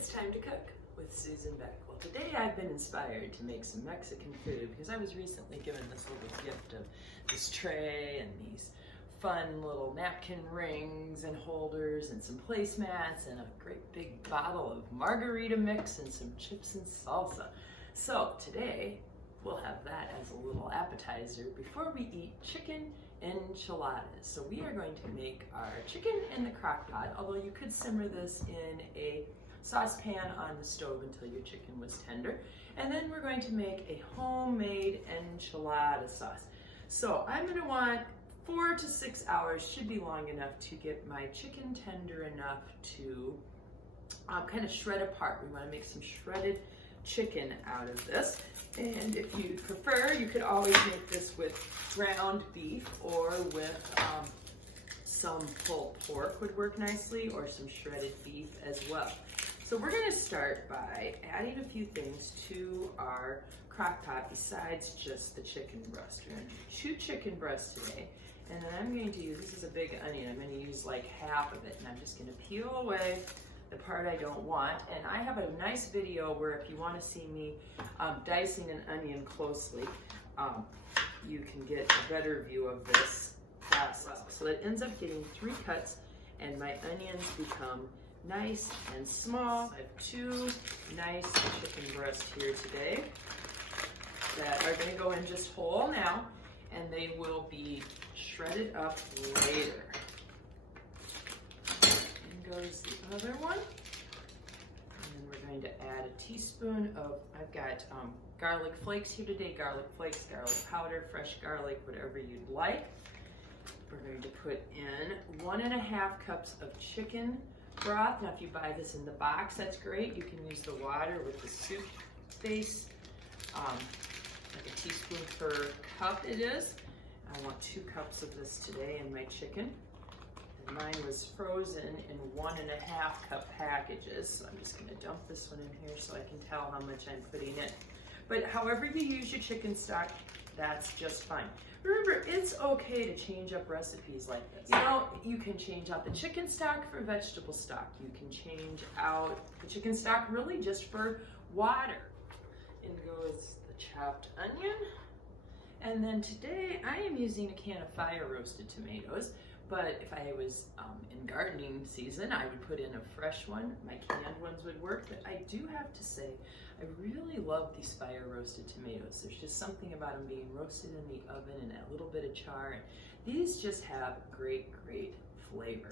It's time to cook with Susan Beck. Well, today I've been inspired to make some Mexican food because I was recently given this little gift of this tray and these fun little napkin rings and holders and some placemats and a great big bottle of margarita mix and some chips and salsa. So today we'll have that as a little appetizer before we eat chicken enchiladas. So we are going to make our chicken in the crock pot, although you could simmer this in a saucepan on the stove until your chicken was tender. And then we're going to make a homemade enchilada sauce. So I'm going to want 4 to 6 hours, should be long enough to get my chicken tender enough to kind of shred apart. We want to make some shredded chicken out of this. And if you prefer, you could always make this with ground beef or with some pulled pork would work nicely, or some shredded beef as well. So we're going to start by adding a few things to our crock pot besides just the chicken breast. We're going to do 2 chicken breasts today, and then I'm going to use, this is a big onion, I'm going to use like half of it, and I'm just going to peel away the part I don't want. And I have a nice video where if you want to see me dicing an onion closely, you can get a better view of this process. So it ends up getting 3 cuts, and my onions become nice and small. I have 2 nice chicken breasts here today that are going to go in just whole now, and they will be shredded up later. In goes the other one. And then we're going to add a teaspoon of, I've got garlic flakes here today, garlic flakes, garlic powder, fresh garlic, whatever you'd like. We're going to put in 1.5 cups of chicken broth. Now if you buy this in the box, that's great. You can use the water with the soup base, like a teaspoon per cup it is. I want 2 cups of this today in my chicken. And mine was frozen in 1.5 cup packages. So I'm just gonna dump this one in here so I can tell how much I'm putting in. But however you use your chicken stock, that's just fine. Remember, it's okay to change up recipes like this. You know, you can change out the chicken stock for vegetable stock. You can change out the chicken stock really just for water. In goes the chopped onion. And then today I am using a can of fire roasted tomatoes, but if I was in gardening season, I would put in a fresh one. My canned ones would work, but I do have to say, I really love these fire roasted tomatoes. There's just something about them being roasted in the oven and a little bit of char. And these just have great, great flavor.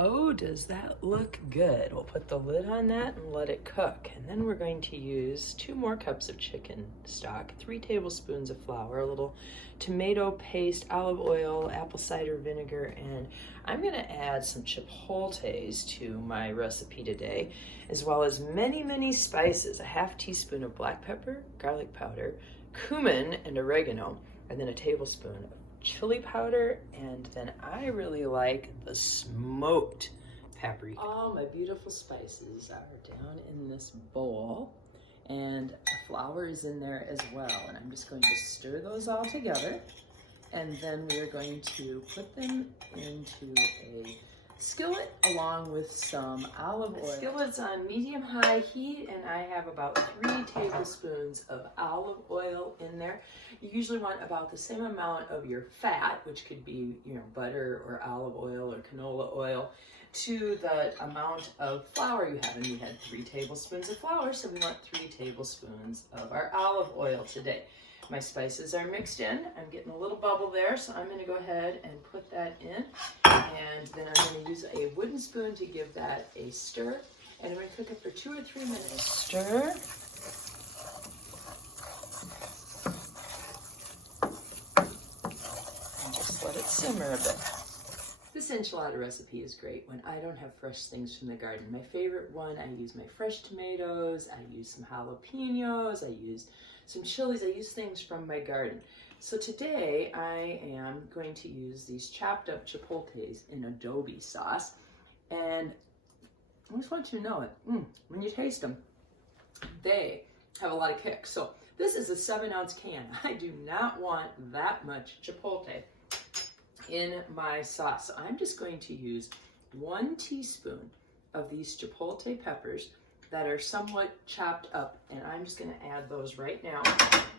Oh, does that look good? We'll put the lid on that and let it cook. And then we're going to use 2 more cups of chicken stock, 3 tablespoons of flour, a little tomato paste, olive oil, apple cider vinegar, and I'm gonna add some chipotles to my recipe today, as well as many, many spices, a 1/2 teaspoon of black pepper, garlic powder, cumin, and oregano, and then a tablespoon of chili powder, and then I really like the smoked paprika. All my beautiful spices are down in this bowl, and the flour is in there as well, and I'm just going to stir those all together, and then we're going to put them into a skillet along with some olive oil. The skillet's on medium-high heat, and I have about 3 tablespoons of olive oil in there. You usually want about the same amount of your fat, which could be, you know, butter or olive oil or canola oil, to the amount of flour you have. And we had 3 tablespoons of flour, so we want 3 tablespoons of our olive oil today. My spices are mixed in. I'm getting a little bubble there, so I'm going to go ahead and put that in. And then I'm going to use a wooden spoon to give that a stir. And I'm going to cook it for 2 or 3 minutes. Stir. And just let it simmer a bit. This enchilada recipe is great when I don't have fresh things from the garden. My favorite one, I use my fresh tomatoes, I use some jalapenos, I use some chilies, I use things from my garden. So today I am going to use these chopped up chipotles in adobe sauce. And I just want you to know it, when you taste them, they have a lot of kick. So this is a 7-ounce can. I do not want that much chipotle in my sauce. So I'm just going to use 1 teaspoon of these chipotle peppers that are somewhat chopped up, and I'm just gonna add those right now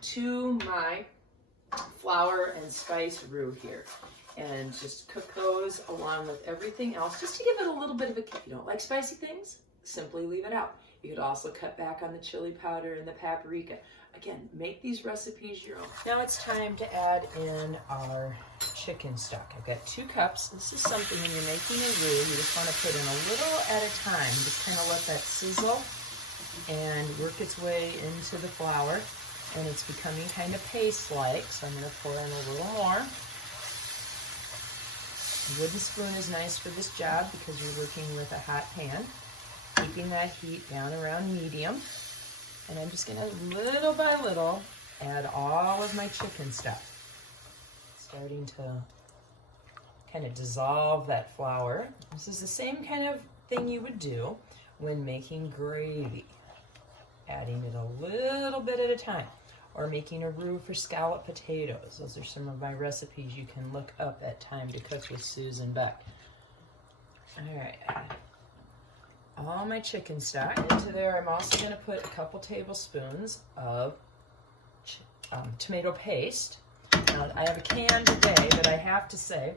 to my flour and spice roux here. And just cook those along with everything else, just to give it a little bit of a kick. If you don't like spicy things, simply leave it out. You could also cut back on the chili powder and the paprika. Again, make these recipes your own. Now it's time to add in our chicken stock. I've got 2 cups. This is something when you're making a roux, you just want to put in a little at a time. Just kind of let that sizzle and work its way into the flour. And it's becoming kind of paste-like, so I'm going to pour in a little more. A wooden spoon is nice for this job because you're working with a hot pan. Keeping that heat down around medium. And I'm just gonna, little by little, add all of my chicken stock. Starting to kind of dissolve that flour. This is the same kind of thing you would do when making gravy. Adding it a little bit at a time. Or making a roux for scalloped potatoes. Those are some of my recipes you can look up at Time to Cook with Susan Beck. All right. All my chicken stock. Into there, I'm also going to put a couple tablespoons of tomato paste. Now, I have a can today, but I have to say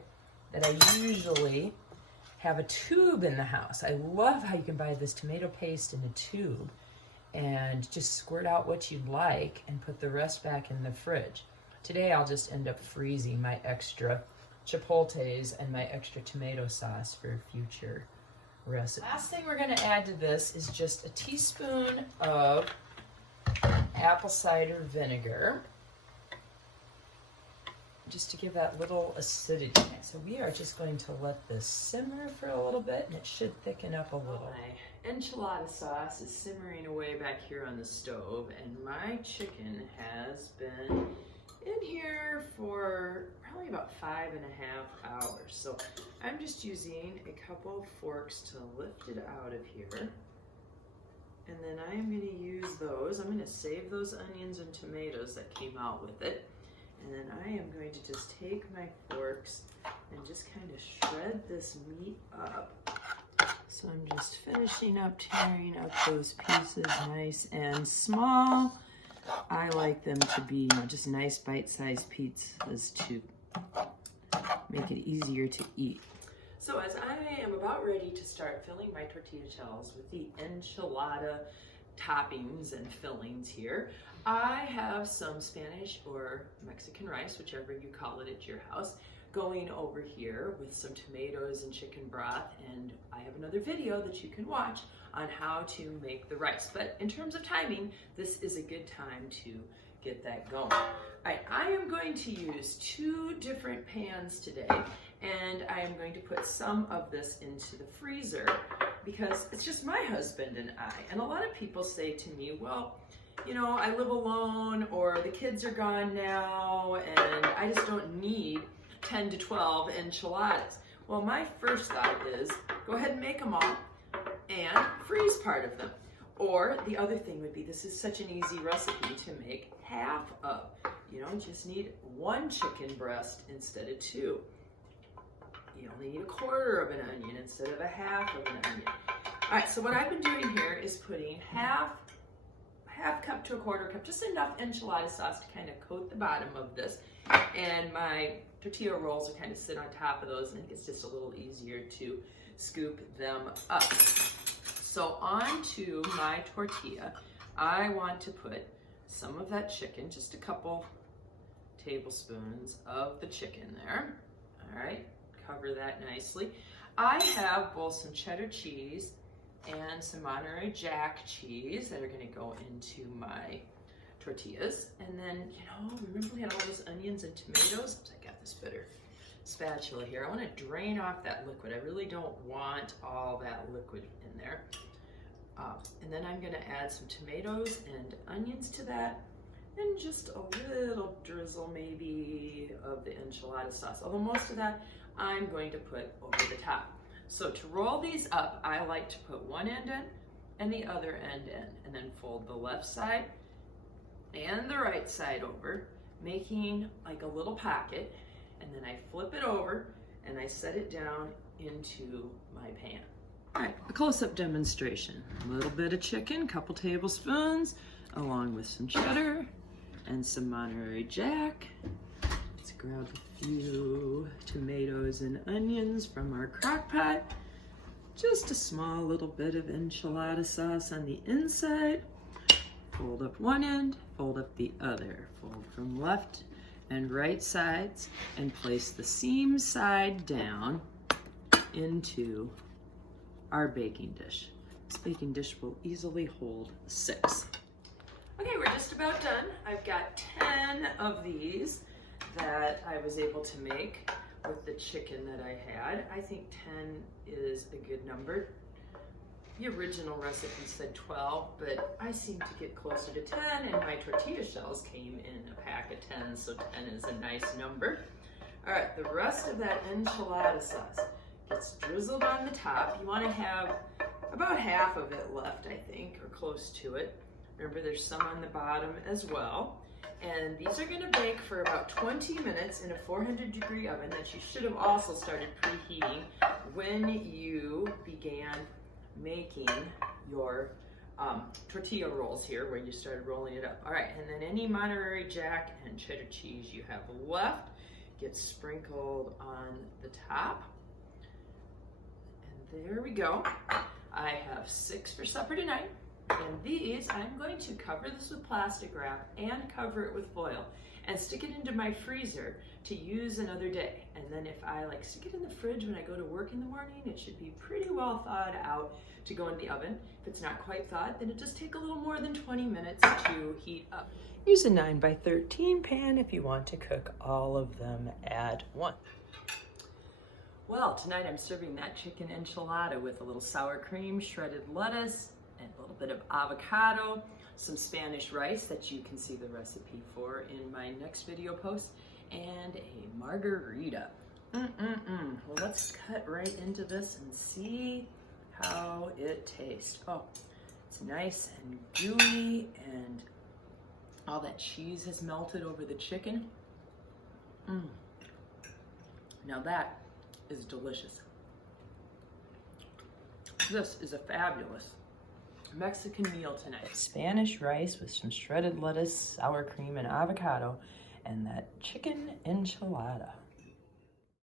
that I usually have a tube in the house. I love how you can buy this tomato paste in a tube and just squirt out what you'd like and put the rest back in the fridge. Today, I'll just end up freezing my extra chipotles and my extra tomato sauce for future recipe. Last thing we're going to add to this is just a teaspoon of apple cider vinegar, just to give that little acidity. So we are just going to let this simmer for a little bit, and it should thicken up a little. My enchilada sauce is simmering away back here on the stove, and my chicken has been in here for probably about 5.5 hours. So I'm just using a couple of forks to lift it out of here. And then I am going to use those. I'm going to save those onions and tomatoes that came out with it. And then I am going to just take my forks and just kind of shred this meat up. So I'm just finishing up tearing up those pieces nice and small. I like them to be, just nice bite-sized pizzas to make it easier to eat. So as I am about ready to start filling my tortilla shells with the enchilada toppings and fillings here, I have some Spanish or Mexican rice, whichever you call it at your house, going over here with some tomatoes and chicken broth, and I have another video that you can watch on how to make the rice. But in terms of timing, this is a good time to get that going. All right, I am going to use 2 different pans today, and I am going to put some of this into the freezer because it's just my husband and I. And a lot of people say to me, well, you know, I live alone, or the kids are gone now, and I just don't need 10 to 12 enchiladas. Well, my first thought is go ahead and make them all and freeze part of them. Or the other thing would be, this is such an easy recipe to make half of. You don't just need 1 chicken breast instead of 2. You only need 1/4 of an onion instead of 1/2 of an onion. All right, so what I've been doing here is putting half cup to 1/4 cup, just enough enchilada sauce to kind of coat the bottom of this. And my tortilla rolls are kind of sit on top of those, and I think it's just a little easier to scoop them up. So onto my tortilla, I want to put some of that chicken, just a couple tablespoons of the chicken there. All right, cover that nicely. I have both some cheddar cheese and some Monterey Jack cheese that are going to go into my tortillas. And then, you know, remember we had all those onions and tomatoes? Oops, I got this better spatula here. I want to drain off that liquid. I really don't want all that liquid in there. And then I'm going to add some tomatoes and onions to that, and just a little drizzle maybe of the enchilada sauce, although most of that I'm going to put over the top. So to roll these up, I like to put one end in and the other end in, and then fold the left side and the right side over, making like a little pocket, and then I flip it over and I set it down into my pan. All right, a close-up demonstration. A little bit of chicken, couple tablespoons, along with some cheddar and some Monterey Jack. Let's grab a few tomatoes and onions from our crock pot. Just a small little bit of enchilada sauce on the inside. Fold up one end, fold up the other. Fold from left and right sides and place the seam side down into our baking dish. This baking dish will easily hold 6. Okay, we're just about done. I've got 10 of these that I was able to make with the chicken that I had. I think 10 is a good number. The original recipe said 12, but I seem to get closer to 10, and my tortilla shells came in a pack of 10, so 10 is a nice number. All right, the rest of that enchilada sauce gets drizzled on the top. You want to have about half of it left, I think, or close to it. Remember, there's some on the bottom as well. And these are gonna bake for about 20 minutes in a 400-degree oven that you should have also started preheating when you began making your tortilla rolls here, where you started rolling it up. All right, and then any Monterey Jack and cheddar cheese you have left gets sprinkled on the top. And there we go. I have 6 for supper tonight. And these, I'm going to cover this with plastic wrap and cover it with foil and stick it into my freezer to use another day. And then if I stick it in the fridge when I go to work in the morning, it should be pretty well thawed out to go in the oven. If it's not quite thawed, then it just take a little more than 20 minutes to heat up. Use a 9x13 pan if you want to cook all of them at once. Well, tonight I'm serving that chicken enchilada with a little sour cream, shredded lettuce, and a little bit of avocado, some Spanish rice that you can see the recipe for in my next video post, and a margarita. Well, let's cut right into this and see how it tastes. Oh, it's nice and gooey, and all that cheese has melted over the chicken. Now that is delicious. This is a fabulous Mexican meal tonight. Spanish rice with some shredded lettuce, sour cream, and avocado, and that chicken enchilada.